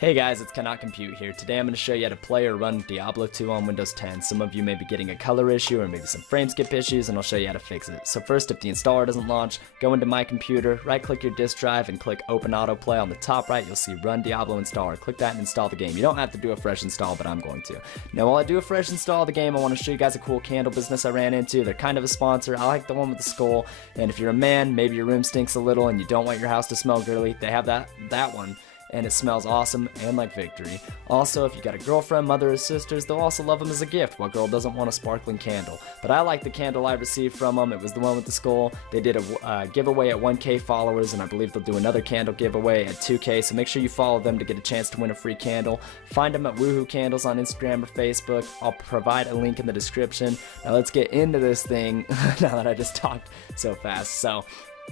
Hey guys, it's Cannot Compute here. Today I'm going to show you how to play or run Diablo 2 on Windows 10. Some of you may be getting a color issue or maybe some frame skip issues, and I'll show you how to fix it. So first, if the installer doesn't launch, go into My Computer, right click your disk drive and click Open Autoplay. On the top right, you'll see Run Diablo Installer. Click that and install the game. You don't have to do a fresh install, but I'm going to. Now while I do a fresh install of the game, I want to show you guys a cool candle business I ran into. They're kind of a sponsor. I like the one with the skull, and if you're a man, maybe your room stinks a little and you don't want your house to smell girly, they have that one. And it smells awesome and like victory. Also, if you got a girlfriend, mother, or sisters, they'll also love them as a gift. What girl doesn't want a sparkling candle? But I like the candle I received from them. It was the one with the skull. They did a giveaway at 1K followers, and I believe they'll do another candle giveaway at 2K, so make sure you follow them to get a chance to win a free candle. Find them at woowoocandles on Instagram or Facebook. I'll provide a link in the description. Now let's get into this thing now that I just talked so fast.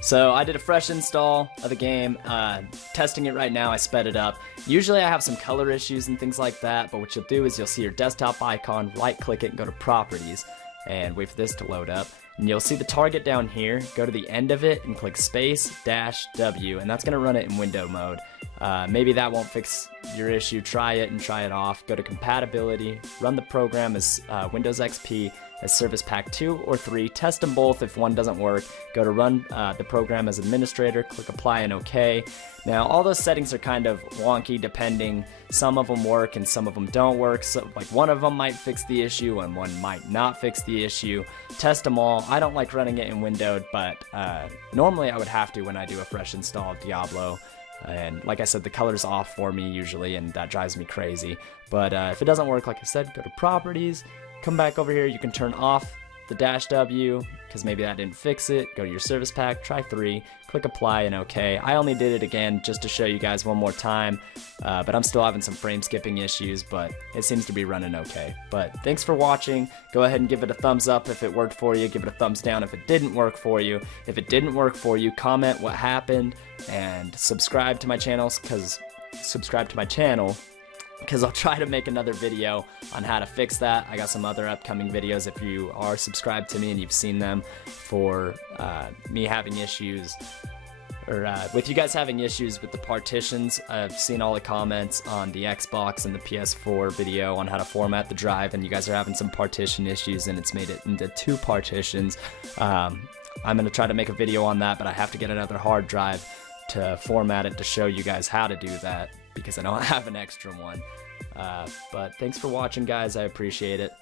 So I did a fresh install of the game, testing it right now. I sped it up. Usually I have some color issues and things like that, but what you'll do is you'll see your desktop icon, right click it and go to properties and wait for this to load up. And you'll see the target down here, go to the end of it and click space-W, and that's gonna run it in window mode. Maybe that won't fix your issue. Try it and try it off. Go to compatibility, run the program as Windows XP as Service Pack 2 or 3. Test them both. If one doesn't work, go to run the program as administrator, click apply and OK. Now all those settings are kind of wonky depending. Some of them work and some of them don't work. So like one of them might fix the issue and one might not fix the issue. Test them all. I don't like running it in windowed, but normally I would have to when I do a fresh install of Diablo. And like I said, the color's off for me usually, and that drives me crazy. But if it doesn't work, like I said, go to properties, come back over here. You can turn off the -W because maybe that didn't fix it. Go to your service pack, try 3, click apply and OK. I only did it again just to show you guys one more time, but I'm still having some frame skipping issues, but it seems to be running okay. But thanks for watching. Go ahead and give it a thumbs up if it worked for you. Give it a thumbs down if it didn't work for you. If it didn't work for you, comment what happened and subscribe to my channel because I'll try to make another video on how to fix that. I got some other upcoming videos if you are subscribed to me and you've seen them for me having issues, or with you guys having issues with the partitions. I've seen all the comments on the Xbox and the PS4 video on how to format the drive, and you guys are having some partition issues and it's made it into 2 partitions. I'm going to try to make a video on that, but I have to get another hard drive to format it to show you guys how to do that, because I don't have an extra one. But thanks for watching, guys. I appreciate it.